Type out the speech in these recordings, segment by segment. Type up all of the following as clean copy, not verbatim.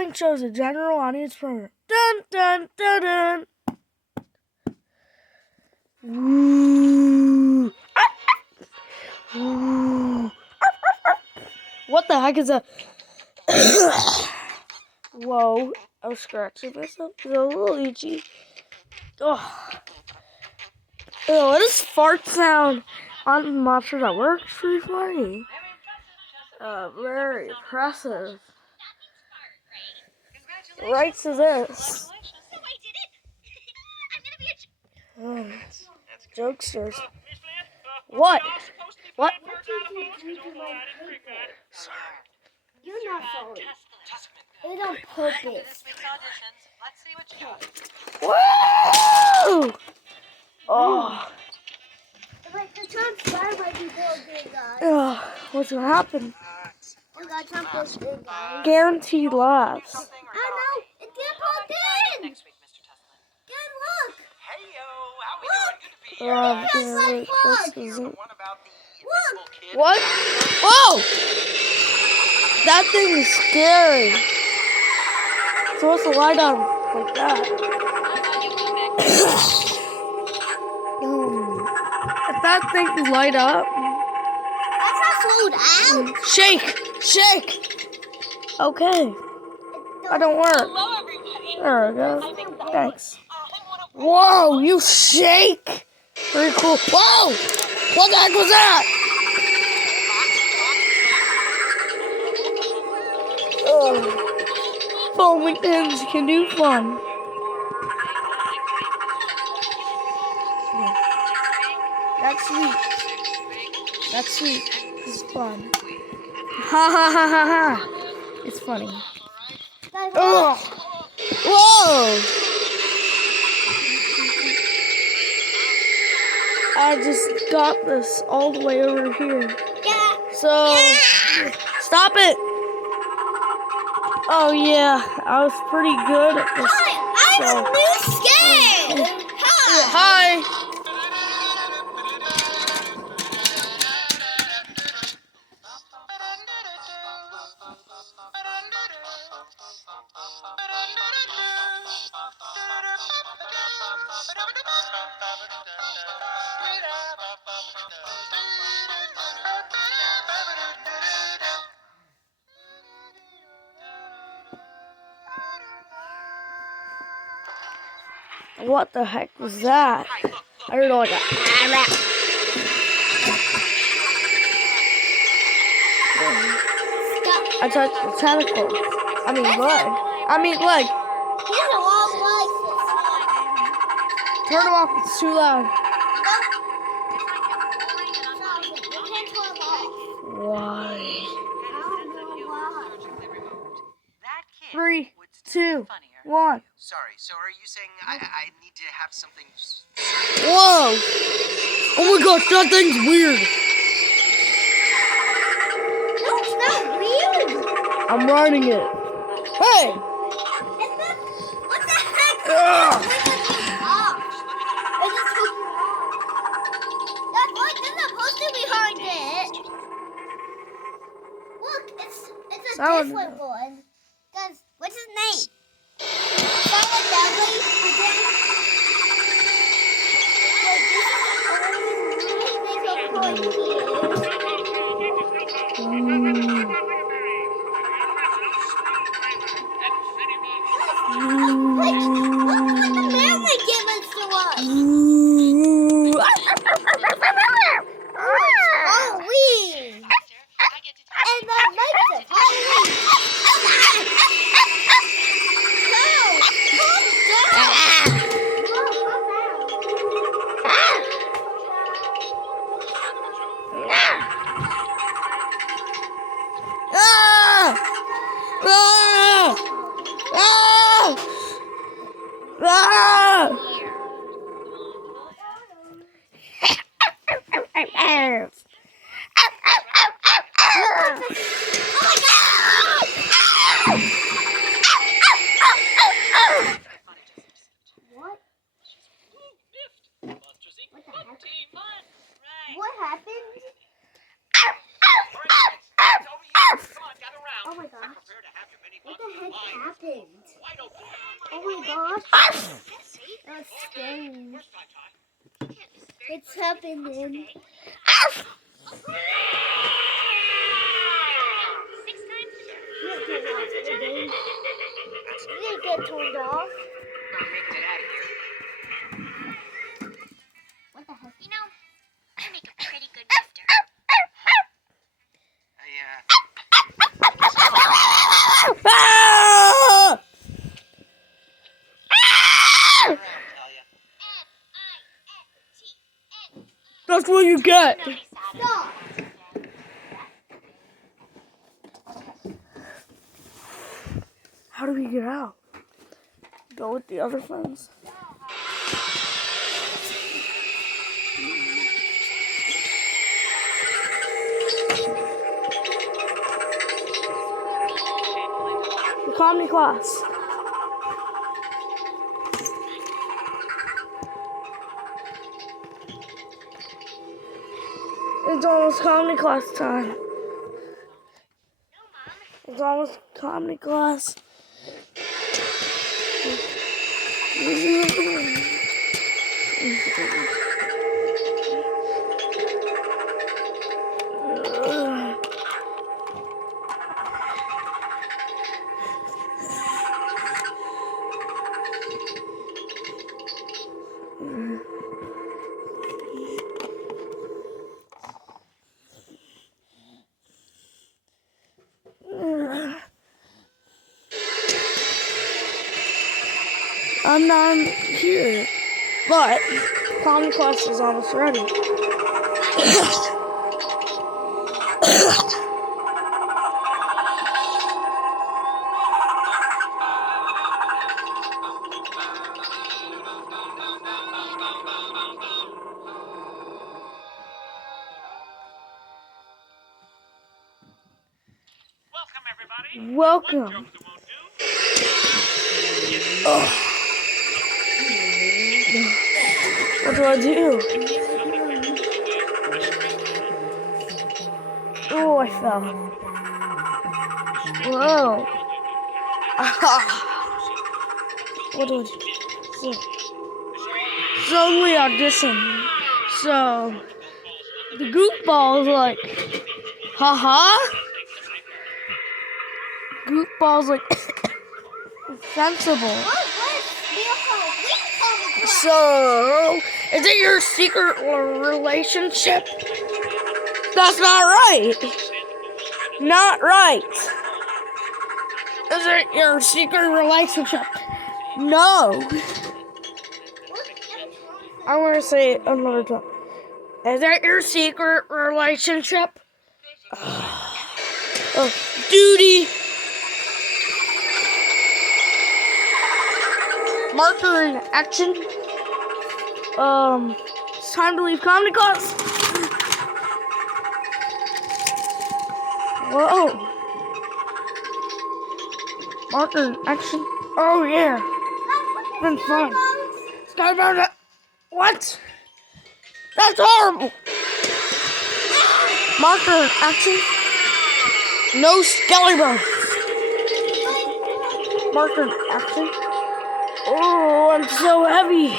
following shows a general audience program. Dun dun dun dun. Ooh. Ooh. What the heck is that? Whoa. I was scratching myself. It's a little itchy. Oh. Ew, what is fart sound on monsters at work? It's pretty funny. Very impressive. Right to this. Jokesters. What? What? You're not sorry. It's on purpose. Woo! Oh. Like the Trump star might be real big, guys. Oh, what's gonna happen? Oh God, Trump is big, guys. Guaranteed laughs. I know. It did pop in. Good look. Hey yo, how we doing? Good to be here. This isn't. Look. What? Whoa! That thing is scary. It's supposed to lie down like that. If that thing can light up. That's not slowed down. Shake! Shake! Okay. That don't work. There we go. Thanks. Whoa, you shake! Very cool. Whoa! What the heck was that? Foaming things can do fun. That's sweet. That's sweet. It's fun. Ha ha ha ha ha. It's funny. Ugh. Whoa! I just got this all the way over here. Yeah. So, stop it! Oh yeah, I was pretty good at this. Hi, I'm a new skin. Hi. Hi! What the heck was that? I heard like a I touched the tentacle. I mean leg. Leg. Here's a long license. Turn them off, it's too loud. You can't turn them off. Why? I don't know why. 3, 2, 1. Sorry, so are you saying I need to have something... Whoa! Oh my gosh, that thing's weird. No, it's not weird. I'm riding it. Hey! What the heck? Ugh. It just off. It just took you off. That's what there's a poster behind it. Look, it's a different one. Guys, what's his name? Someone Dudley again. Like this is the only makeup Like, look what the man gave us to us. Halloween. And the lights of Halloween. What happened? Oh my god. What the heck happened? Oh my gosh. That's scary. What's happening? You didn't get turned off. I'm making it out of here. What the heck? You know, I make a pretty good drifter. That's what you get. Stop. How do we get out? Go with the other friends. The comedy class. It's almost comedy class time. It's almost comedy class. I'm not here, but comedy class is almost ready. Welcome, everybody. Welcome. Oh. What do I do? Oh, I fell. Whoa. Aha. What do I do? So we audition. So the goofball's like, haha. Goofball's like, sensible. So, is it your secret relationship? That's not right. Not right. Is it your secret relationship? No. I want to say it another time. Is that your secret relationship? Oh, duty. Marker in action. It's time to leave comedy class. Whoa. Marker in action. Oh yeah. It's been fun. Skybound. What? That's horrible. Marker in action. No skelly bones. Marker in action. Oh, I'm so heavy.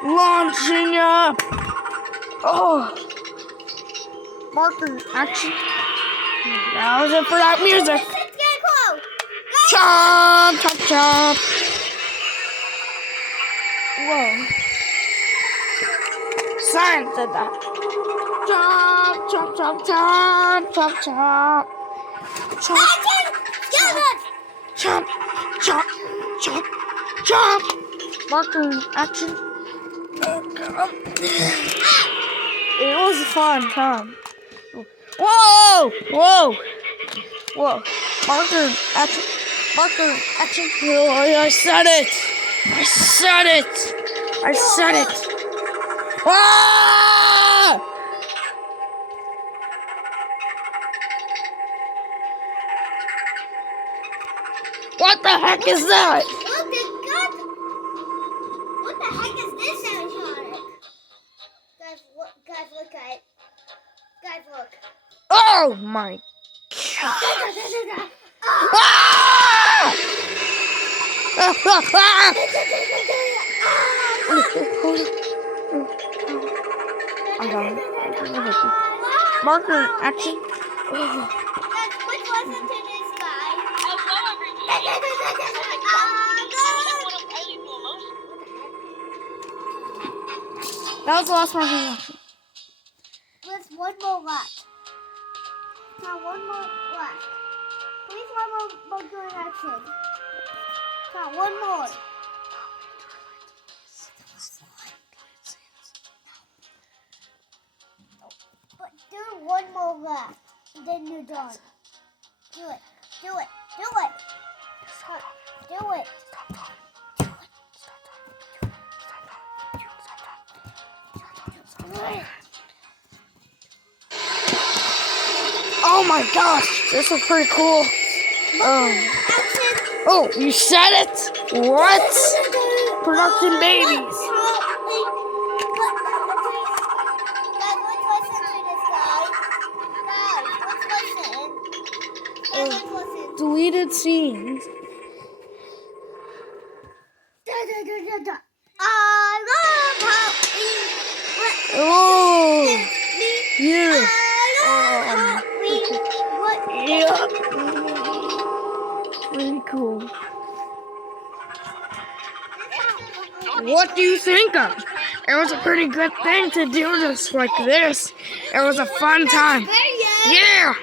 Launching up. Oh. Marker action. That was it for that music. Chomp, chomp, chomp. Whoa. Science did that. Chomp, chomp, chomp, chomp, chomp, chomp. Chomp. Chomp, chomp, chomp, chomp. Marker action. It was a fun time. Whoa! Whoa! Whoa. Marker action. Marker action. Oh, I said it. I said it. I said it. Ah! What the heck is that? What the heck is this animatronic? Guys, look at it. Guys, look. Oh my Ah! I got it. Marker action. Guys, which wasn't to this guy? That was the last marker action. There's one more left. Now one more left. Please one more doing action. Now one more. But do one more left. And then you're done. Do it. Do it. Do it. Do it. Oh my gosh, this is pretty cool. Oh, you said it? What? Production babies. Deleted scenes. Oh, yeah. Yeah. Really cool. What do you think of? It was a pretty good thing to do this like this. It was a fun time. Yeah.